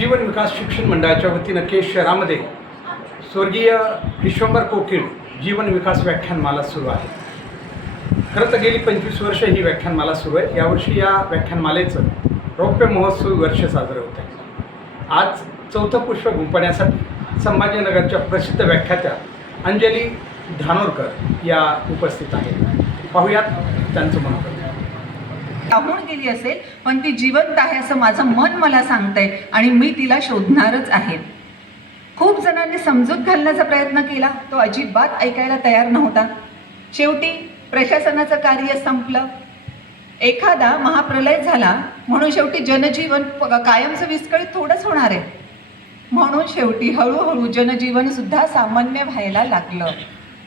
जीवन विकास शिक्षण मंडळाच्या वतीनं केस शहरामध्ये स्वर्गीय विश्वंभर कोकिळ जीवन विकास व्याख्यानमाला सुरू आहे. खरं तर गेली पंचवीस वर्ष ही व्याख्यानमाला सुरू आहे. यावर्षी या व्याख्यानमालेचं रौप्य महोत्सवी वर्ष साजरं होत आहे. आज चौथं पुष्प गुंपण्यासाठी संभाजीनगरच्या प्रसिद्ध व्याख्यात्या अंजली धानोरकर या उपस्थित आहेत. पाहूयात त्यांचं मनोगत. राहून गेली असेल पण ती जिवंत आहे असं माझं मन मला सांगतंय आणि मी तिला शोधणारच आहे. खूप जणांनी समजूत घालण्याचा प्रयत्न केला तो अजिबात ऐकायला तयार नव्हता. शेवटी प्रशासनाचं कार्य संपलं. एखादा महाप्रलय झाला म्हणून शेवटी जनजीवन कायमचं विस्कळीत थोडंच होणार आहे. म्हणून शेवटी हळूहळू जनजीवन सुद्धा सामान्य व्हायला लागलं.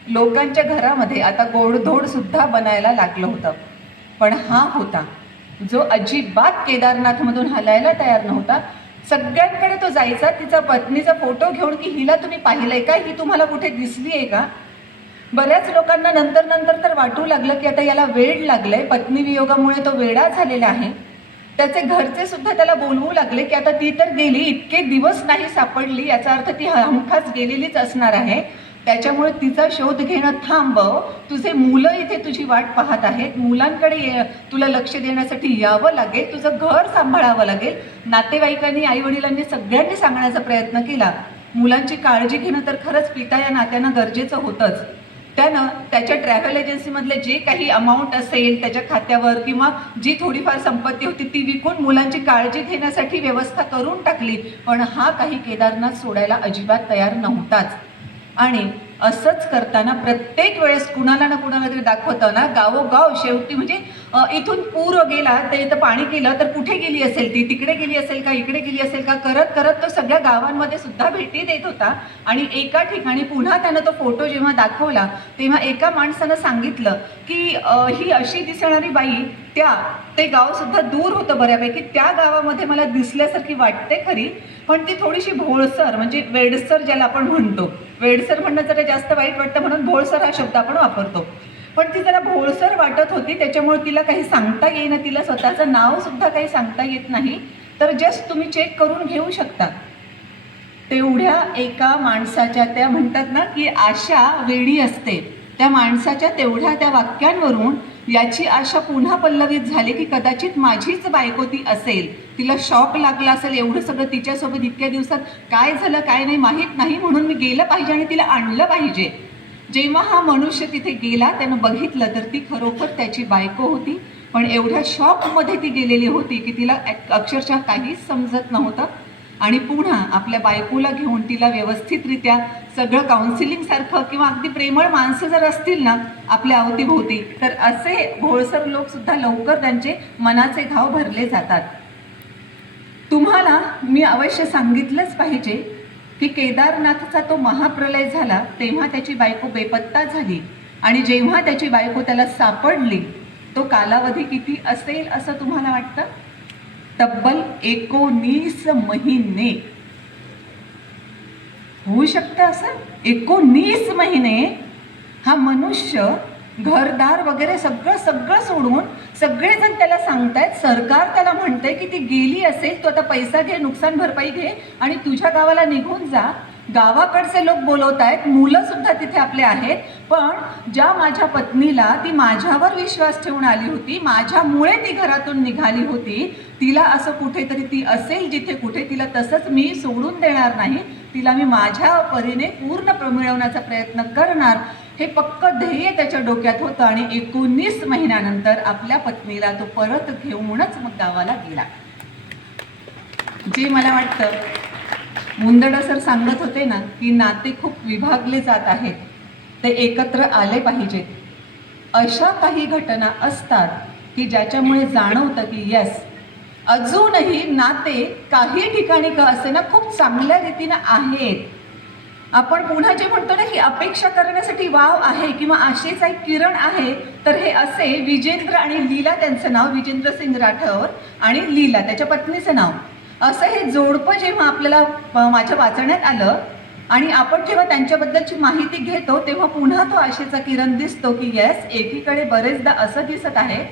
लोकांच्या घरामध्ये आता गोडधोड सुद्धा बनायला लागलं होतं. पण हा होता. जो अजिबात केदारनाथमधून हलायला तयार नव्हता सगळ्यांकडे तो जायचा तिचा पत्नीचा फोटो घेऊन की हिला तुम्ही पाहिलंय का? ही तुम्हाला कुठे दिसली आहे का? बऱ्याच लोकांना नंतर नंतर तर वाटू लागलं की आता याला वेळ लागलंय. पत्नी वियोगामुळे तो वेडा झालेला आहे. त्याचे घरचे सुद्धा त्याला बोलवू लागले की आता ती तर गेली इतके दिवस नाही सापडली. याचा अर्थ ती हमखास गेलेलीच असणार आहे. त्याच्यामुळे तिचा शोध घेणं थांबव तुझे मुलं इथे तुझी वाट पाहत आहेत. मुलांकडे ये- तुला लक्ष देण्यासाठी यावं लागेल. तुझं घर सांभाळावं लागेल. नातेवाईकांनी आईवडिलांनी सगळ्यांनी सांगण्याचा प्रयत्न केला. मुलांची काळजी घेणं तर खरंच पिता या नात्यानं गरजेचं होतंच. त्यानं त्याच्या ट्रॅव्हल एजन्सीमधले जे काही अमाऊंट असेल त्याच्या खात्यावर किंवा जी थोडीफार संपत्ती होती ती विकून मुलांची काळजी घेण्यासाठी व्यवस्था करून टाकली. पण हा काही केदारनाथ सोडायला अजिबात तयार नव्हताच. आणि असंच करताना प्रत्येक वेळेस कुणाला ना कुणाला तरी दाखवतं ना गावोगाव शेवटी म्हणजे इथून पूर गेला ते इथं पाणी केलं तर कुठे गेली असेल ती? तिकडे गेली असेल का? इकडे गेली असेल का? करत करत तो सगळ्या गावांमध्ये सुद्धा भेटी देत होता. आणि एका ठिकाणी पुन्हा त्यानं तो फोटो जेव्हा दाखवला तेव्हा एका माणसानं सांगितलं की ही अशी दिसणारी बाई त्या ते गाव सुद्धा दूर होतं बऱ्यापैकी. त्या गावामध्ये मला दिसल्यासारखी वाटते खरी पण ती थोडीशी भोळसर म्हणजे वेडसर ज्याला आपण म्हणतो. वेडसर म्हणणं जरा जास्त वाईट वाटतं म्हणून भोळसर हा शब्द आपण वापरतो. पण ती जरा भोळसर वाटत होती त्याच्यामुळे तिला काही सांगता येईना तिला स्वतःचं नाव सुद्धा काही सांगता येत नाही. तर जस्ट तुम्ही चेक करून घेऊ शकता. तेवढ्या एका माणसाच्या त्या म्हणतात ना की आशा वेडी असते. त्या माणसाच्या तेवढ्या त्या वाक्यांवरून याची आशा पुन्हा पल्लवित झाली की कदाचित माझीच बायको ती असेल. तिला शॉक लागला असेल एवढं सगळं तिच्यासोबत इतक्या दिवसात काय झालं काय नाही माहीत नाही म्हणून मी गेलं पाहिजे आणि तिला आणलं पाहिजे. जेव्हा हा मनुष्य तिथे गेला त्यानं बघितलं तर ती खरोखर त्याची बायको होती. पण एवढ्या शॉकमध्ये ती गेलेली होती की तिला अक्षरशः काहीच समजत नव्हतं. आणि पुन्हा आपल्या बायकोला घेऊन तिला व्यवस्थितरित्या सगळं काउन्सिलिंग सारखं किंवा अगदी प्रेमळ माणसं जर असतील ना आपल्या अवतीभोवती तर असे भोळसर लोक सुद्धा लवकर त्यांचे मनाचे घाव भरले जातात. तुम्हाला मी अवश्य सांगितलंच पाहिजे की केदारनाथचा तो महाप्रलय झाला तेव्हा त्याची बायको बेपत्ता झाली. आणि जेव्हा त्याची बायको त्याला सापडली तो कालावधी किती असेल असं तुम्हाला वाटतं? तब्बल एकोणीस महिने. होऊ शकतं असं? एकोणीस महिने हा मनुष्य घरदार वगैरे सगळं सगळं सोडून सगळेजण त्याला सांगतायत. सरकार त्याला म्हणतंय की ती गेली असेल तू आता पैसा घे नुकसान भरपाई घे आणि तुझ्या गावाला निघून जा. गावाकडचे लोक बोलवत आहेत मुलं सुद्धा तिथे आपले आहेत पण ज्या माझ्या पत्नीला ती माझ्यावर विश्वास ठेवून आली होती माझ्यामुळे ती घरातून निघाली होती तिला असं कुठेतरी ती असेल जिथे कुठे तिला तसंच मी सोडून देणार नाही तिला मी माझ्या परीने पूर्ण प्र- मिळवण्याचा प्रयत्न करणार हे पक्क ध्येय त्याच्या डोक्यात होतं आणि एकोणीस महिन्यानंतर आपल्या पत्नीला तो परत घेऊनच मग गावाला गेला. जे मला वाटतं मुंदडा सर सांगत होते ना की नाते खूप विभागले जात आहेत. ते एकत्र आले पाहिजेत अशा काही घटना असतात की ज्याच्यामुळे जाणवतं की येस अजूनही नाते काही ठिकाणी का असे ना खूप चांगल्या रीतीनं आहेत. आपण पुन्हा जे म्हणतो ना की अपेक्षा करण्यासाठी वाव आहे किंवा आशेचा एक किरण आहे तर हे असे विजेंद्र आणि लीला त्यांचं नाव विजेंद्र सिंग राठौर आणि लीला त्याच्या पत्नीचं नाव. असं हे जोडपं जेव्हा आपल्याला माझ्या वाचण्यात आलं आणि आपण जेव्हा त्यांच्याबद्दलची माहिती घेतो तेव्हा पुन्हा तो आशेचा किरण दिसतो की येस एकीकडे बरेचदा असं दिसत आहे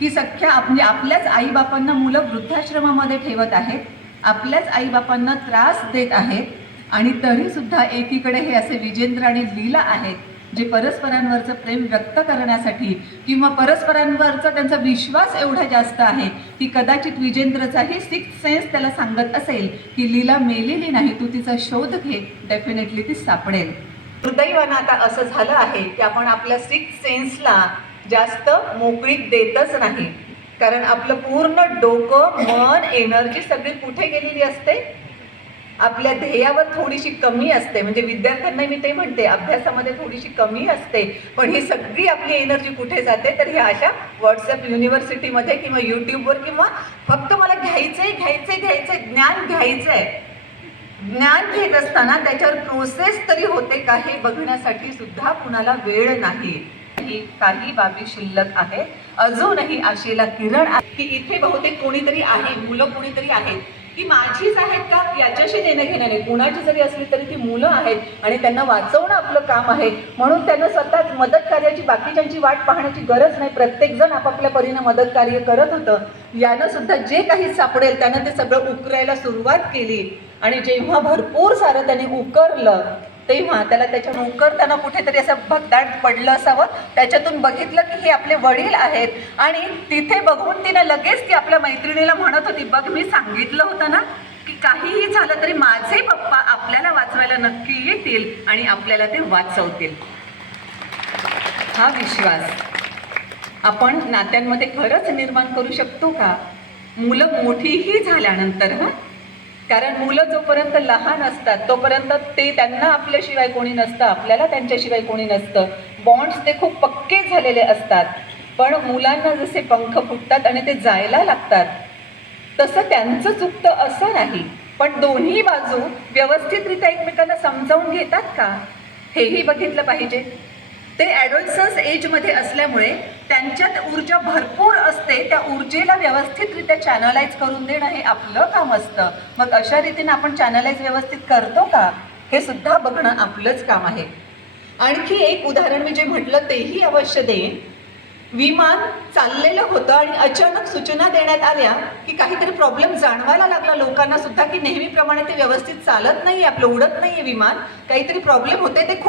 की सख्या म्हणजे आपल्याच आईबापांना मुलं वृद्धाश्रमामध्ये ठेवत आहेत आपल्याच आईबापांना त्रास देत आहेत आणि तरीसुद्धा एकीकडे हे असे विजेंद्र आणि लीला आहेत जे परस्परांवरचं प्रेम व्यक्त करण्यासाठी किंवा परस्परांवरचा त्यांचा विश्वास एवढा जास्त आहे की कदाचित विजेंद्रचाही सिक्स सेन्स त्याला सांगत असेल की लीला मेलेली नाही तू तिचा शोध घे डेफिनेटली ती सापडेल. दुर्दैवानं आता असं झालं आहे की आपण आपल्या सिक्स सेन्सला जास्त मोकळीक देतच नाही. कारण आपलं पूर्ण डोकं मन एनर्जी सगळी कुठे गेलेली असते? आपल्या ध्येयावर थोडीशी कमी असते. म्हणजे विद्यार्थ्यांना मी ते म्हणते अभ्यासामध्ये थोडीशी कमी असते. पण ही सगळी आपली एनर्जी कुठे जाते? तर ह्या अशा व्हॉट्सअप युनिव्हर्सिटीमध्ये किंवा यूट्यूबवर किंवा फक्त मला घ्यायचंय घ्यायचंय घ्यायचंय ज्ञान घ्यायचंय. ज्ञान घेत असताना त्याच्यावर प्रोसेस तरी होते का हे बघण्यासाठी सुद्धा कुणाला वेळ नाही. ही काही बाबी शिल्लक आहेत अजूनही आशेला किरण आहे की इथे बहुतेक कोणीतरी आहे मुलं कोणीतरी आहेत. की माझीच आहेत का? याच्याशी देणं घेणं नाही. कुणाची जरी असली तरी ती मुलं आहेत आणि त्यांना वाचवणं आपलं काम आहे. म्हणून त्यांना स्वतःच मदत कार्याची बाकीच्यांची वाट पाहण्याची गरज नाही. प्रत्येकजण आपापल्या परीनं मदत कार्य करत होतं. यानं सुद्धा जे काही सापडेल त्यानं ते सगळं उकरायला सुरुवात केली. आणि जेव्हा भरपूर सारं त्याने उकरलं तेव्हा त्याला त्याच्या उकरताना कुठेतरी असं भगदाट पडलं असावं. त्याच्यातून बघितलं की हे आपले वडील आहेत. आणि तिथे बघून तिनं लगेच ती आपल्या मैत्रिणीला म्हणत होती बघ मी सांगितलं होतं ना की काहीही झालं तरी माझे पप्पा आपल्याला वाचवायला नक्की येतील आणि आपल्याला ते वाचवतील. हा विश्वास. आपण नात्यांमध्ये खरंच निर्माण करू शकतो का? मुलं मोठीही झाल्यानंतर हां? कारण मुलं जोपर्यंत लहान असतात तोपर्यंत ते त्यांना आपल्याशिवाय कोणी नसतं आपल्याला त्यांच्याशिवाय कोणी नसतं. बॉन्ड्स ते खूप पक्के झालेले असतात. पण मुलांना जसे पंख फुटतात आणि ते जायला लागतात तसं त्यांचं चुकतं असं नाही. पण दोन्ही बाजू व्यवस्थितरित्या एकमेकांना समजावून घेतात का? हेही बघितलं पाहिजे. ते ॲडोल्सन्स एजमध्ये असल्यामुळे त्यांच्यात ऊर्जा भरपूर असते. त्या ऊर्जेला व्यवस्थितरित्या चॅनलाइज करून देणं हे आपलं काम असतं. मग अशा रीतीने आपण चॅनलाइज व्यवस्थित करतो का? हे सुद्धा बघणं आपलंच काम आहे. आणखी एक उदाहरण मी जे म्हटलं तेही अवश्य देईन. विमान चाललेलं होतं आणि अचानक सूचना देण्यात आल्या की काहीतरी प्रॉब्लेम जाणवायला लागला लोकांना सुद्धा की नेहमीप्रमाणे ते व्यवस्थित चालत नाही आपलं उडत नाही विमान. काहीतरी प्रॉब्लेम होते ते खूप